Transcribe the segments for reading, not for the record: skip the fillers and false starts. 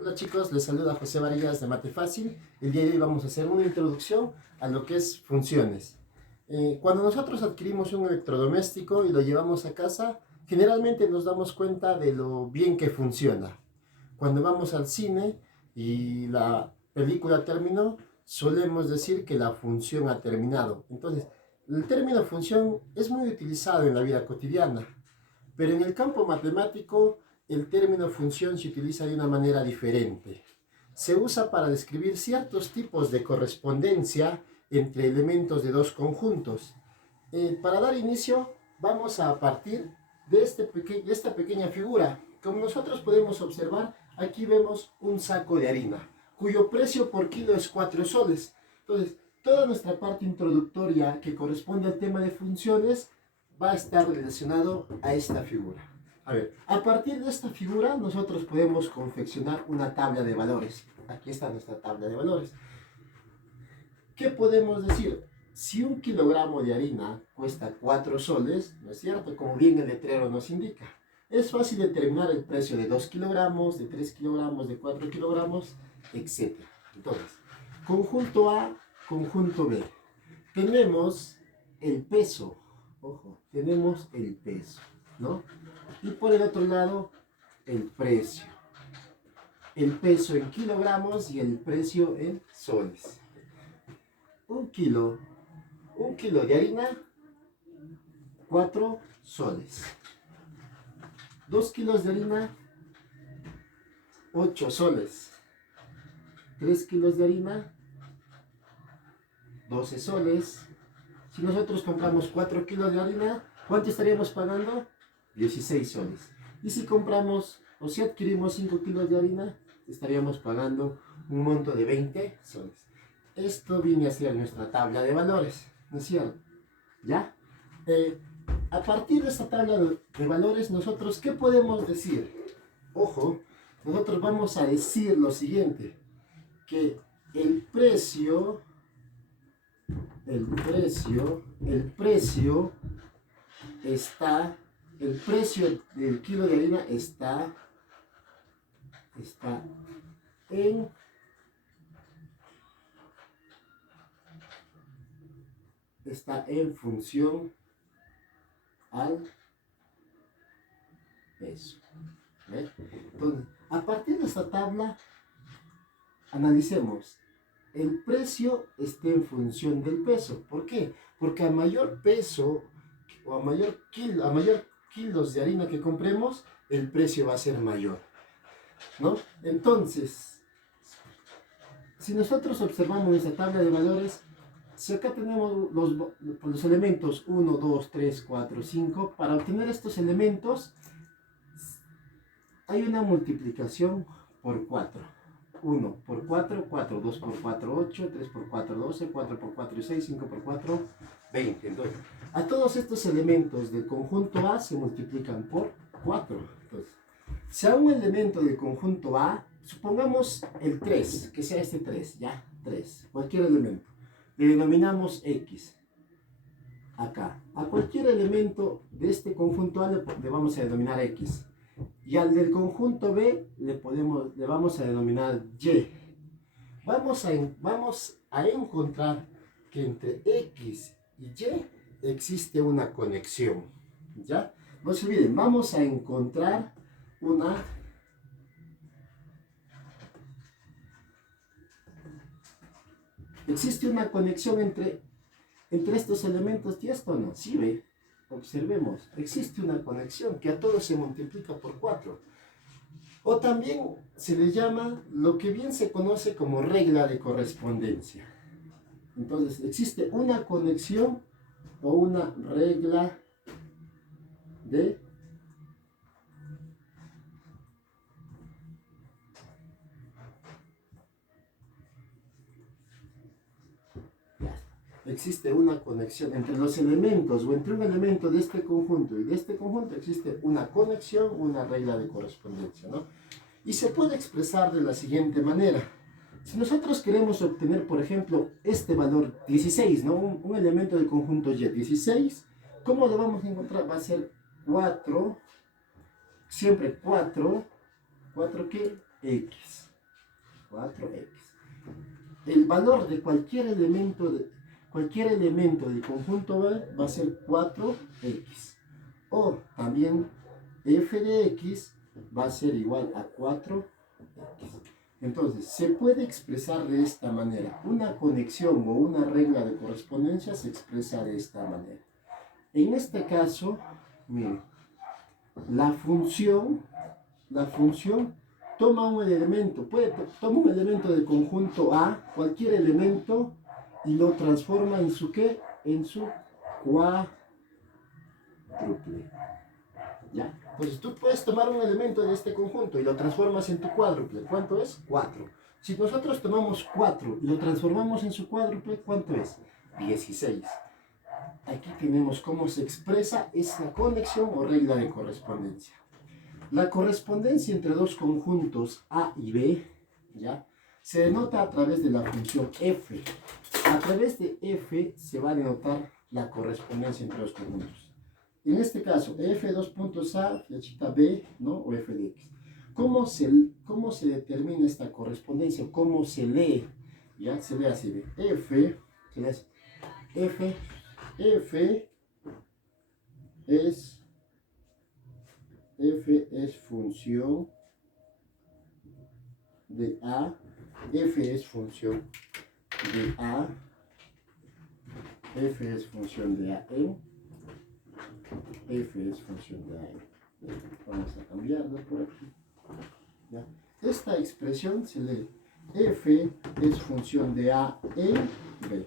Hola chicos, les saluda José Varillas de Mate Fácil. El día de hoy vamos a hacer una introducción a lo que es funciones. Cuando nosotros adquirimos un electrodoméstico y lo llevamos a casa, generalmente nos damos cuenta de lo bien que funciona. Cuando vamos al cine y la película terminó, solemos decir que la función ha terminado. Entonces, el término función es muy utilizado en la vida cotidiana. Pero en el campo matemático, el término función se utiliza de una manera diferente. Se usa para describir ciertos tipos de correspondencia entre elementos de dos conjuntos. Para dar inicio, vamos a partir de esta pequeña figura. Como nosotros podemos observar, aquí vemos un saco de harina, cuyo precio por kilo es 4 soles. Entonces, toda nuestra parte introductoria que corresponde al tema de funciones va a estar relacionado a esta figura. A ver, a partir de esta figura nosotros podemos confeccionar una tabla de valores. Aquí está nuestra tabla de valores. ¿Qué podemos decir? Si un kilogramo de harina cuesta 4 soles, ¿no es cierto? Como bien el letrero nos indica. Es fácil determinar el precio de 2 kilogramos, de 3 kilogramos, de 4 kilogramos, etc. Entonces, conjunto A, conjunto B. Tenemos el peso. Ojo, tenemos el peso, ¿no? Y por el otro lado, el precio. El peso en kilogramos y el precio en soles. Un kilo de harina, 4 soles. 2 kilos de harina, 8 soles. 3 kilos de harina, 12 soles. Si nosotros compramos 4 kilos de harina, ¿cuánto estaríamos pagando? 16 soles. Y si compramos, o si adquirimos 5 kilos de harina, estaríamos pagando un monto de 20 soles. Esto viene a ser nuestra tabla de valores, ¿no es cierto? ¿Ya? A partir de esta tabla de valores, nosotros, ¿qué podemos decir? Ojo, nosotros vamos a decir lo siguiente, que el precio está, el precio del kilo de harina está en función al peso. ¿Ve? Entonces, a partir de esta tabla, analicemos. El precio está en función del peso. ¿Por qué? Porque a mayor peso o a mayor kilos de harina que compremos, el precio va a ser mayor, ¿no? Entonces, si nosotros observamos esta tabla de valores, si acá tenemos los elementos 1, 2, 3, 4, 5, para obtener estos elementos hay una multiplicación por 4. 1 por 4, 4, 2 por 4, 8, 3 por 4, 12, 4 por 4, 6, 5 por 4, 20. Entonces, a todos estos elementos del conjunto A se multiplican por 4. Entonces, si a un elemento del conjunto A, supongamos el 3, que sea este 3, ya, 3, cualquier elemento, le denominamos X. Acá, a cualquier elemento de este conjunto A le vamos a denominar X. Y al del conjunto B le vamos a denominar Y. Vamos a encontrar que entre X y Y existe una conexión. ¿Ya? No se olviden, vamos a encontrar existe una conexión entre estos elementos y esto, ¿no? Sí, ve. Observemos, existe una conexión que a todos se multiplica por 4. O también se le llama lo que bien se conoce como regla de correspondencia. Entonces, existe una conexión o una regla de existe una conexión entre los elementos o entre un elemento de este conjunto y de este conjunto, existe una conexión, una regla de correspondencia, ¿no? Y se puede expresar de la siguiente manera. Si nosotros queremos obtener, por ejemplo, este valor 16, ¿no? Un elemento del conjunto Y, 16, ¿cómo lo vamos a encontrar? Va a ser 4, siempre 4, ¿qué? X. 4x. El valor de cualquier elemento del conjunto B va a ser 4x. O también f de x va a ser igual a 4x. Entonces, se puede expresar de esta manera. Una conexión o una regla de correspondencia se expresa de esta manera. En este caso, miren, la función toma un elemento, toma un elemento del conjunto A, cualquier elemento, y lo transforma en su ¿qué? En su cuádruple. ¿Ya? Entonces tú puedes tomar un elemento de este conjunto y lo transformas en tu cuádruple. ¿Cuánto es? 4. Si nosotros tomamos 4 y lo transformamos en su cuádruple, ¿cuánto es? 16. Aquí tenemos cómo se expresa esa conexión o regla de correspondencia. La correspondencia entre dos conjuntos A y B, ¿ya?, se denota a través de la función f. A través de f se va a denotar la correspondencia entre los conjuntos. En este caso, f dos puntos A, flechita B, ¿no?, o f de x. ¿Cómo se determina esta correspondencia? ¿Cómo se lee? ¿Ya? Se lee así, de f, se lee así. F es función de A, f es función de A, f es función de A en, f es función de A en. Vamos a cambiarlo por aquí. ¿Ya? Esta expresión se lee f es función de A en B.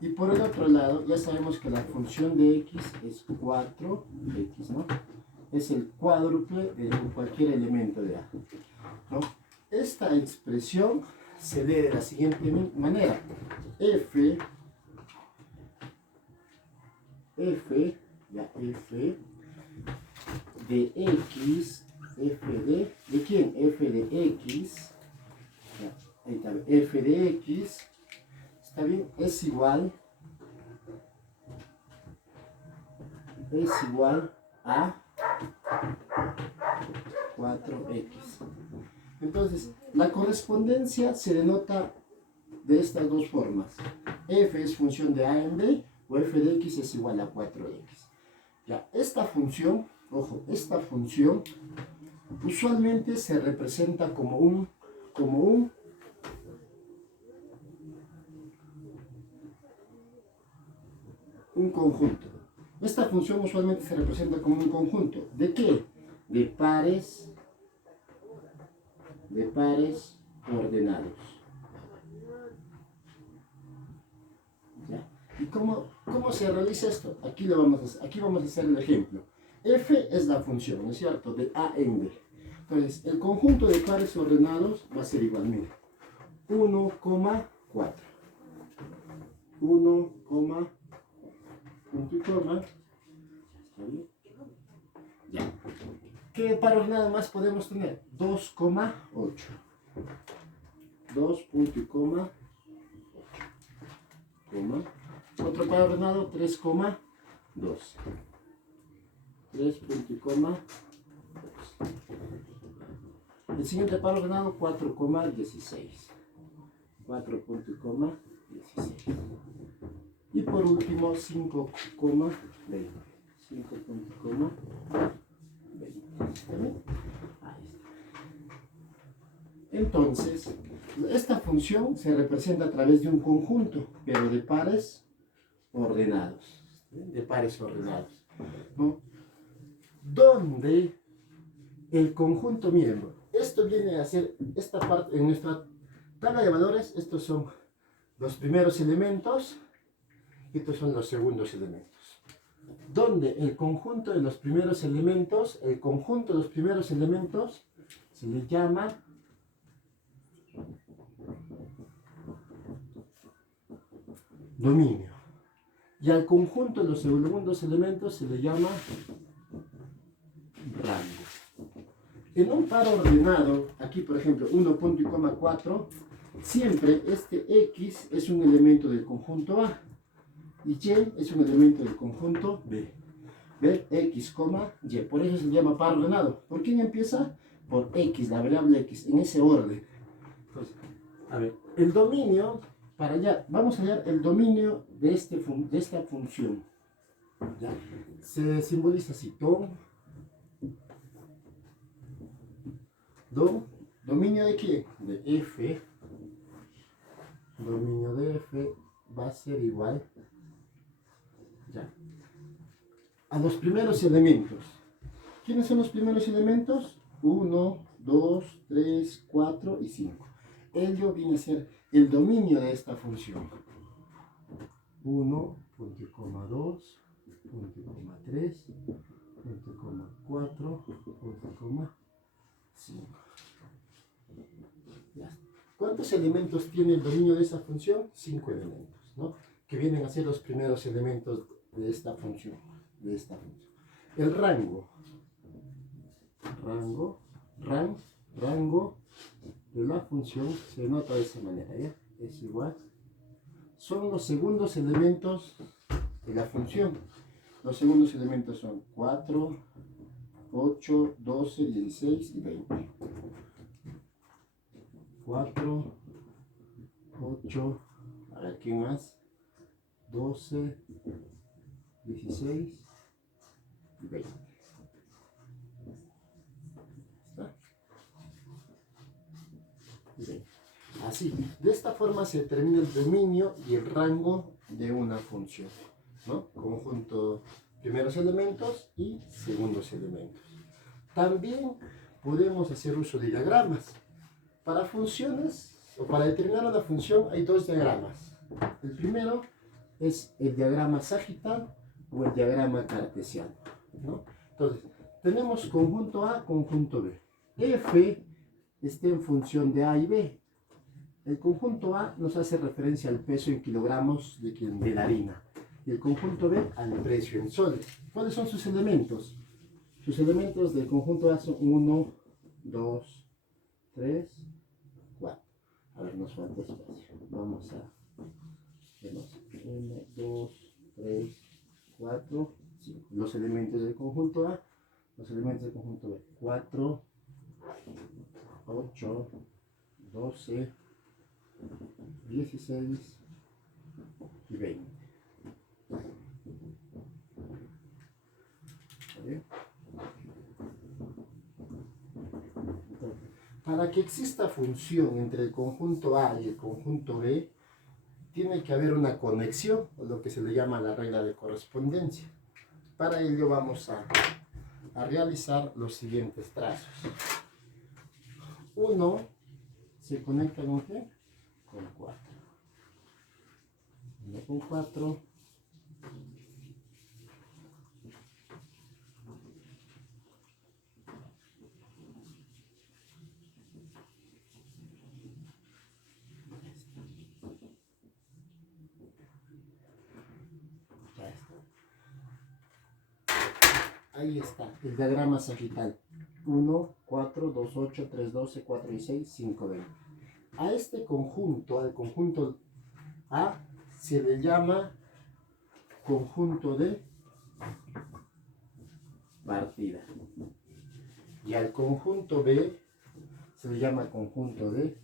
Y por el otro lado, ya sabemos que la función de x es 4x, ¿no? Es el cuádruple de cualquier elemento de A, ¿no? Esta expresión se lee de la siguiente manera. f de x, ¿de quién? F de x, ya, ahí está, f de x, ¿está bien? Es igual a 4x. Entonces, la correspondencia se denota de estas dos formas. F es función de A en B, o f de x es igual a 4x. Ya, esta función, ojo, esta función usualmente se representa como un conjunto. Esta función usualmente se representa como un conjunto. ¿De qué? De pares ordenados. ¿Ya? ¿Y cómo se realiza esto? Aquí vamos a hacer el ejemplo. F es la función, ¿no es cierto?, de A en B. Entonces, el conjunto de pares ordenados va a ser igual, mira, 1,4. 1, punto y coma. ¿Está bien? Ya. ¿Qué par ordenado más podemos tener? 2,8. 2, punto y coma, 8. Otro par ordenado, 3,2. 3, punto y coma, 2. El siguiente par ordenado, 4,16. 4, punto y coma, 16. Y por último, 5,20. 5, punto y coma, 20. ¿Está bien? Ahí está. Entonces, esta función se representa a través de un conjunto, pero de pares ordenados. ¿No? Donde el conjunto, miren, esto viene a ser esta parte, en nuestra tabla de valores, estos son los primeros elementos y estos son los segundos elementos. Donde el conjunto de los primeros elementos, se le llama dominio. Y al conjunto de los segundos elementos se le llama rango. En un par ordenado, aquí por ejemplo 1,4, siempre este X es un elemento del conjunto A y Y es un elemento del conjunto B. ¿Ve? X, Y. Por eso se llama par ordenado. ¿Por quién empieza? Por X, la variable X, en ese orden. Entonces, A ver, el dominio, para allá, vamos a hallar el dominio de, de esta función. ¿Ya? Se simboliza así, dominio de quién? De f. Dominio de f va a ser igual, ¿ya?, a los primeros elementos. ¿Quiénes son los primeros elementos? 1, 2, 3, 4 y 5. Ello viene a ser el dominio de esta función. 1, punto y coma 2, punto y coma 3, punto y coma 4, punto y coma 5. Ya. ¿Cuántos elementos tiene el dominio de esa función? 5 elementos, ¿no? Que vienen a ser los primeros elementos de esta función. El rango de la función se nota de esa manera, ¿ya? Es igual. Son los segundos elementos de la función. Los segundos elementos son 4, 8, 12, 16 y 20. 4, 8, a ver, ¿quién más? 12, 16 y 20. ¿Está? Bien. Así, de esta forma se determina el dominio y el rango de una función, ¿no? Conjunto primeros elementos y segundos elementos. También podemos hacer uso de diagramas. Para funciones o para determinar una función hay dos diagramas. El primero es el diagrama sagital o el diagrama cartesiano, ¿no? Entonces, tenemos conjunto A, conjunto B. F está en función de A y B. El conjunto A nos hace referencia al peso en kilogramos de la harina. Y el conjunto B al precio en soles. ¿Cuáles son sus elementos? Sus elementos del conjunto A son 1, 2, 3, 4. A ver, nos falta espacio. Vamos a... 1, 2, 3, 4, 5. Los elementos del conjunto A, los elementos del conjunto B. 4, 8, 12, 16 y 20. ¿Vale? Entonces, para que exista función entre el conjunto A y el conjunto B, tiene que haber una conexión, o lo que se le llama la regla de correspondencia. Para ello vamos a realizar los siguientes trazos. 1 se conecta con qué? Con 4. 1 con 4. Ahí está, el diagrama sagital. 1, 4, 2, 8, 3, 12, 4, 16, 5, 20. A este conjunto, al conjunto A, se le llama conjunto de partida. Y al conjunto B se le llama conjunto de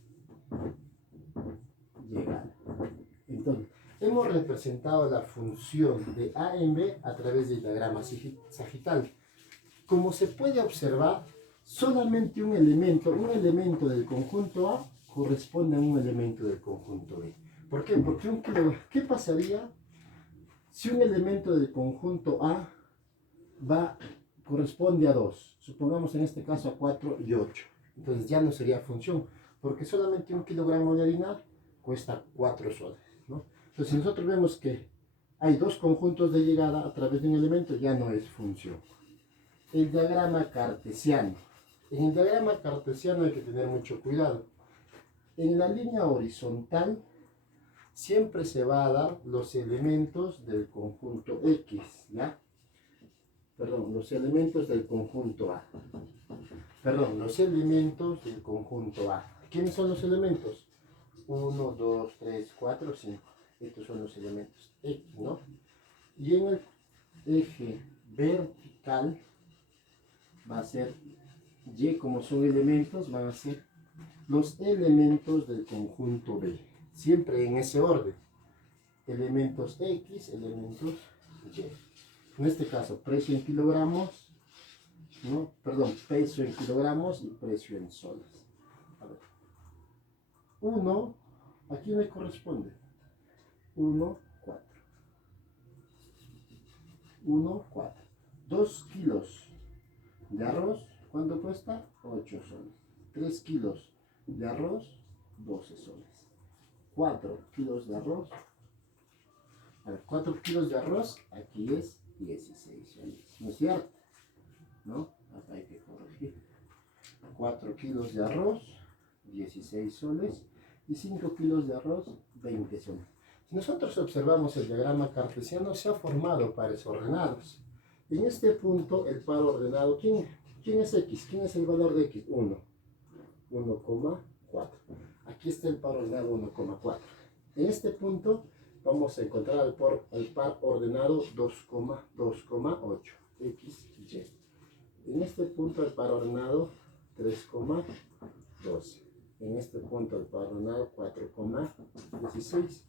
llegada. Entonces, hemos representado la función de A en B a través del diagrama sagital. Como se puede observar, solamente un elemento del conjunto A corresponde a un elemento del conjunto B. ¿Por qué? Porque ¿qué pasaría si un elemento del conjunto A corresponde a 2? Supongamos en este caso a 4 y 8. Entonces ya no sería función, porque solamente 1 kilogramo de harina cuesta 4 soles, ¿no? Entonces si nosotros vemos que hay dos conjuntos de llegada a través de un elemento, ya no es función. El diagrama cartesiano. En el diagrama cartesiano hay que tener mucho cuidado. En la línea horizontal siempre se va a dar los elementos del conjunto X, ¿ya? Perdón, los elementos del conjunto A. Perdón, los elementos del conjunto A. ¿Quiénes son los elementos? 1, 2, 3, 4, 5. Estos son los elementos X, ¿no? Y en el eje vertical va a ser Y, como son elementos, van a ser los elementos del conjunto B, siempre en ese orden. Elementos X, elementos Y. En este caso, precio en kilogramos, ¿no? Perdón, peso en kilogramos y precio en soles. A ver. 1, ¿a quién le corresponde? 1, 4. 1, 4. 2 kilos de arroz, ¿cuánto cuesta? 8 soles. 3 kilos de arroz, 12 soles. 4 kilos de arroz. A ver, 4 kilos de arroz, aquí es 16 soles. ¿No es cierto? ¿No? Acá hay que corregir. 4 kilos de arroz, 16 soles. Y 5 kilos de arroz, 20 soles. Si nosotros observamos el diagrama cartesiano, se ha formado pares ordenados. En este punto, el par ordenado, ¿quién es X? ¿Quién es el valor de X? 1. 1,4. Aquí está el par ordenado 1,4. En este punto vamos a encontrar el par ordenado 2,8. X, Y. En este punto el par ordenado 3,12. En este punto el par ordenado 4,16.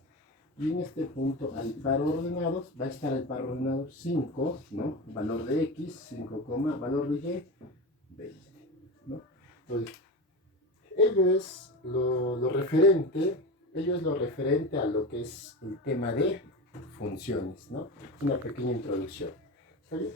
Y en este punto al par ordenado va a estar el par ordenado 5, ¿no? Valor de X, 5, valor de Y, 20, ¿no? Entonces, ello es lo referente a lo que es el tema de funciones, ¿no? Una pequeña introducción. ¿Está bien?